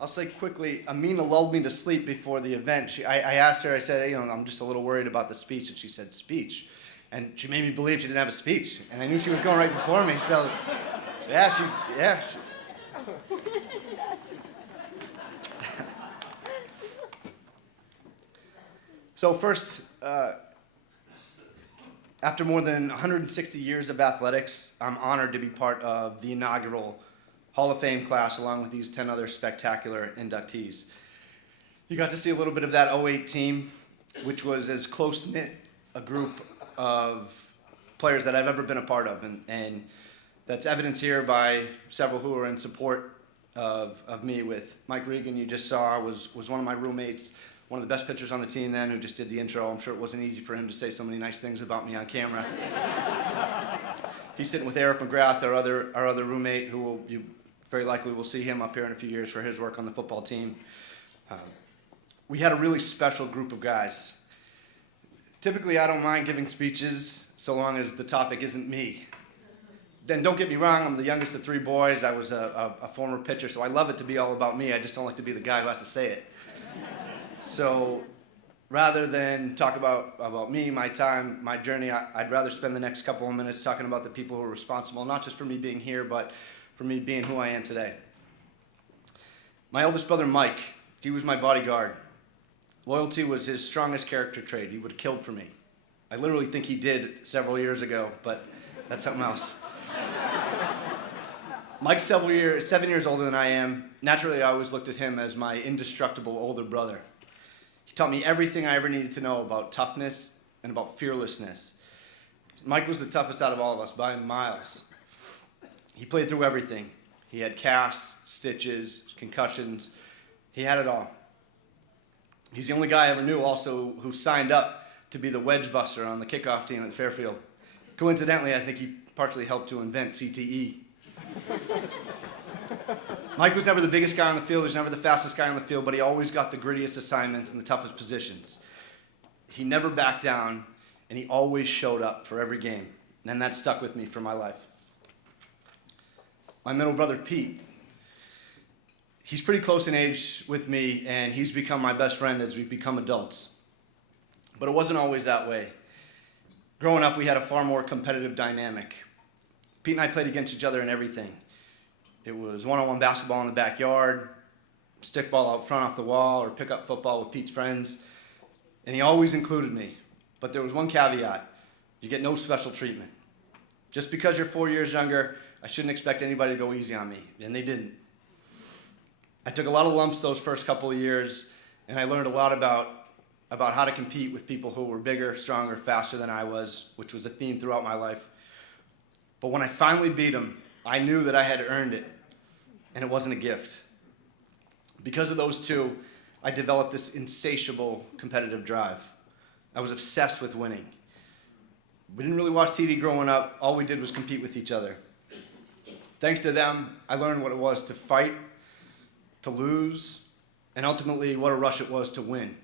I'll say quickly, Amina lulled me to sleep before the event. I asked her, I said, I'm just a little worried about the speech. And she said, speech? And she made me believe she didn't have a speech. And I knew she was going right before me. So, yeah. So first, after more than 160 years of athletics, I'm honored to be part of the inaugural Hall of Fame class along with these 10 other spectacular inductees. You got to see a little bit of that '08 team, which was as close-knit a group of players that I've ever been a part of, and that's evidenced here by several who are in support of me. With Mike Regan, you just saw, was one of my roommates, one of the best pitchers on the team then, who just did the intro. I'm sure it wasn't easy for him to say so many nice things about me on camera. He's sitting with Eric McGrath, our other roommate, who you very likely will see him up here in a few years for his work on the football team. We had a really special group of guys. Typically, I don't mind giving speeches so long as the topic isn't me. Then don't get me wrong, I'm the youngest of 3 boys. I was a former pitcher, so I love it to be all about me. I just don't like to be the guy who has to say it. So rather than talk about me, my time, my journey, I'd rather spend the next couple of minutes talking about the people who are responsible, not just for me being here, but for me being who I am today. My eldest brother, Mike, he was my bodyguard. Loyalty was his strongest character trait. He would have killed for me. I literally think he did several years ago, but that's something else. Mike's 7 years older than I am. Naturally, I always looked at him as my indestructible older brother. He taught me everything I ever needed to know about toughness and about fearlessness. Mike was the toughest out of all of us by miles. He played through everything. He had casts, stitches, concussions. He had it all. He's the only guy I ever knew also who signed up to be the wedge buster on the kickoff team at Fairfield. Coincidentally, I think he partially helped to invent CTE. Mike was never the biggest guy on the field. He was never the fastest guy on the field, but he always got the grittiest assignments and the toughest positions. He never backed down, and he always showed up for every game. And that stuck with me for my life. My middle brother, Pete, he's pretty close in age with me, and he's become my best friend as we've become adults. But it wasn't always that way. Growing up, we had a far more competitive dynamic. Pete and I played against each other in everything. It was one-on-one basketball in the backyard, stickball out front off the wall, or pick-up football with Pete's friends. And he always included me. But there was one caveat. You get no special treatment. Just because you're 4 years younger, I shouldn't expect anybody to go easy on me. And they didn't. I took a lot of lumps those first couple of years, and I learned a lot about how to compete with people who were bigger, stronger, faster than I was, which was a theme throughout my life. But when I finally beat him, I knew that I had earned it, and it wasn't a gift. Because of those two, I developed this insatiable competitive drive. I was obsessed with winning. We didn't really watch TV growing up. All we did was compete with each other. Thanks to them, I learned what it was to fight, to lose, and ultimately what a rush it was to win.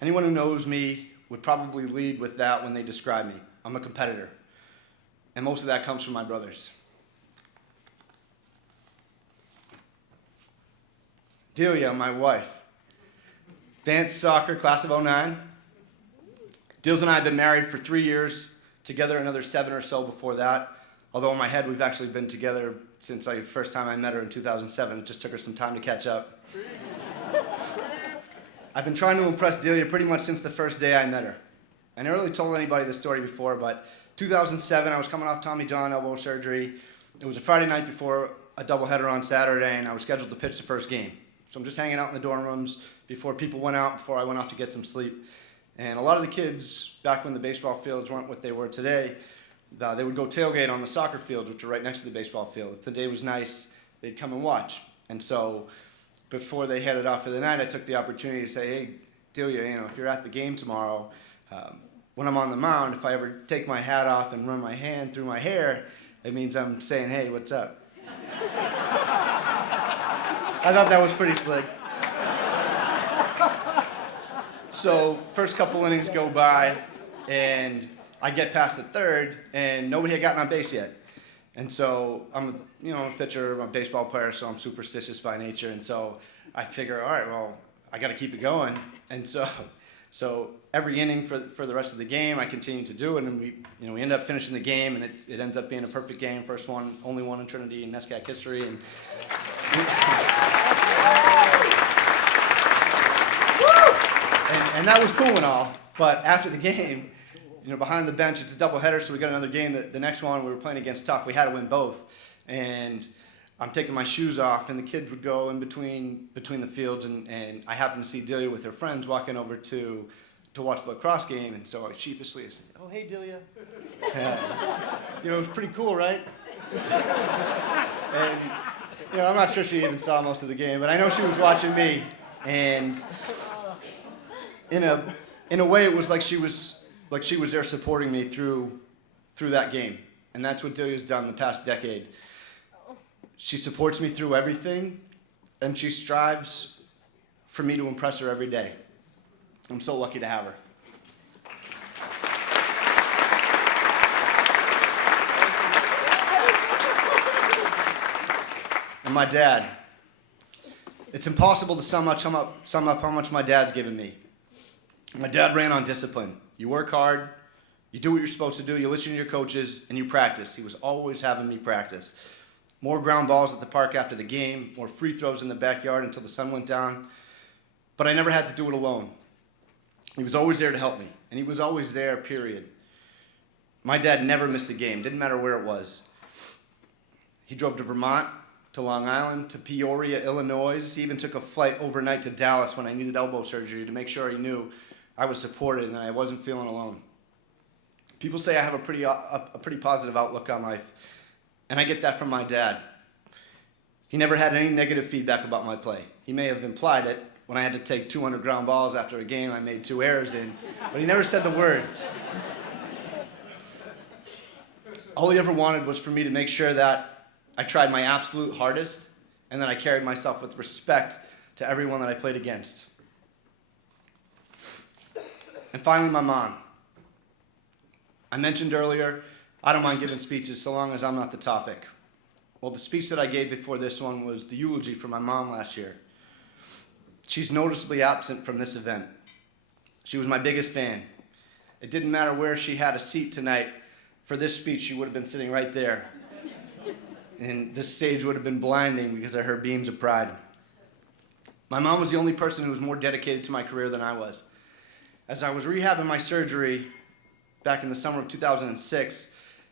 Anyone who knows me would probably lead with that when they describe me. I'm a competitor. And most of that comes from my brothers. Delia, my wife. Advanced soccer, class of '09. Deals and I have been married for 3 years, together another 7 or so before that. Although in my head, we've actually been together since the first time I met her in 2007. It just took her some time to catch up. I've been trying to impress Delia pretty much since the first day I met her. I never really told anybody this story before, but 2007, I was coming off Tommy John elbow surgery. It was a Friday night before a doubleheader on Saturday, and I was scheduled to pitch the first game. So I'm just hanging out in the dorm rooms before people went out, before I went off to get some sleep. And a lot of the kids, back when the baseball fields weren't what they were today, they would go tailgate on the soccer fields, which are right next to the baseball field. If the day was nice, they'd come and watch. And so before they headed off for the night, I took the opportunity to say, hey, Delia, if you're at the game tomorrow, when I'm on the mound, if I ever take my hat off and run my hand through my hair, it means I'm saying, hey, what's up? I thought that was pretty slick. So first couple innings go by, and I get past the third, and nobody had gotten on base yet. And so I'm a pitcher, I'm a baseball player, so I'm superstitious by nature. And so I figure, all right, well, I got to keep it going. And so every inning for the rest of the game, I continue to do it, and we end up finishing the game, and it ends up being a perfect game, first one, only one in Trinity in NESCAC history. And that was cool and all, but after the game, behind the bench, it's a doubleheader, so we got another game. The next one, we were playing against Tough. We had to win both, and I'm taking my shoes off, and the kids would go in between the fields, and I happened to see Delia with her friends walking over to watch the lacrosse game, and so I sheepishly said, "Oh, hey, Delia." It was pretty cool, right? And I'm not sure she even saw most of the game, but I know she was watching me, and in a way, it was like she was there supporting me through that game, and that's what Delia's done the past decade. She supports me through everything, and she strives for me to impress her every day. I'm so lucky to have her. And my dad. It's impossible to sum up how much my dad's given me. My dad ran on discipline. You work hard, you do what you're supposed to do, you listen to your coaches, and you practice. He was always having me practice. More ground balls at the park after the game, more free throws in the backyard until the sun went down. But I never had to do it alone. He was always there to help me, and he was always there, period. My dad never missed a game, didn't matter where it was. He drove to Vermont, to Long Island, to Peoria, Illinois. He even took a flight overnight to Dallas when I needed elbow surgery to make sure he knew I was supported and that I wasn't feeling alone. People say I have a pretty positive outlook on life, and I get that from my dad. He never had any negative feedback about my play. He may have implied it when I had to take 200 ground balls after a game I made 2 errors in, but he never said the words. All he ever wanted was for me to make sure that I tried my absolute hardest and that I carried myself with respect to everyone that I played against. And finally, my mom. I mentioned earlier, I don't mind giving speeches so long as I'm not the topic. Well, the speech that I gave before this one was the eulogy for my mom last year. She's noticeably absent from this event. She was my biggest fan. It didn't matter where she had a seat tonight. For this speech, she would have been sitting right there. And this stage would have been blinding because of her beams of pride. My mom was the only person who was more dedicated to my career than I was. As I was rehabbing my surgery back in the summer of 2006,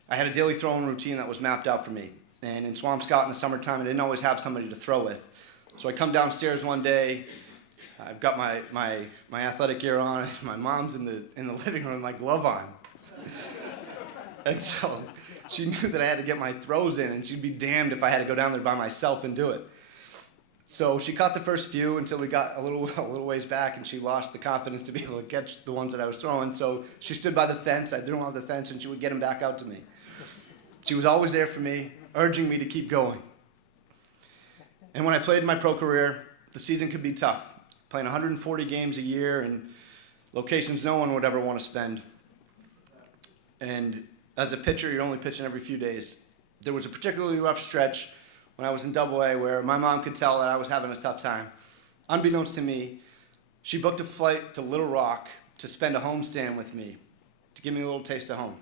I had a daily throwing routine that was mapped out for me. And in Swampscott in the summertime, I didn't always have somebody to throw with. So I come downstairs one day, I've got my athletic gear on, and my mom's in the living room with my glove on. And so she knew that I had to get my throws in, and she'd be damned if I had to go down there by myself and do it. So she caught the first few until we got a little ways back, and she lost the confidence to be able to catch the ones that I was throwing. So she stood by the fence, I threw them off the fence, and she would get them back out to me. She was always there for me, urging me to keep going. And when I played in my pro career, the season could be tough. Playing 140 games a year in locations no one would ever want to spend. And as a pitcher, you're only pitching every few days. There was a particularly rough stretch when I was in Double-A where my mom could tell that I was having a tough time. Unbeknownst to me, she booked a flight to Little Rock to spend a homestand with me, to give me a little taste of home.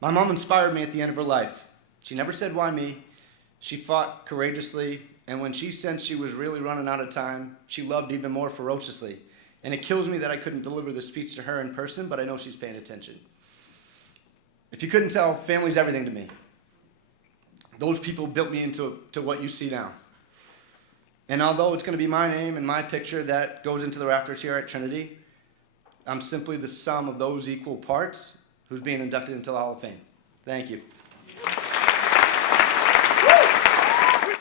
My mom inspired me at the end of her life. She never said, "Why me?" She fought courageously, and when she sensed she was really running out of time, she loved even more ferociously. And it kills me that I couldn't deliver this speech to her in person, but I know she's paying attention. If you couldn't tell, family's everything to me. Those people built me into what you see now. And although it's going to be my name and my picture that goes into the rafters here at Trinity, I'm simply the sum of those equal parts who's being inducted into the Hall of Fame. Thank you.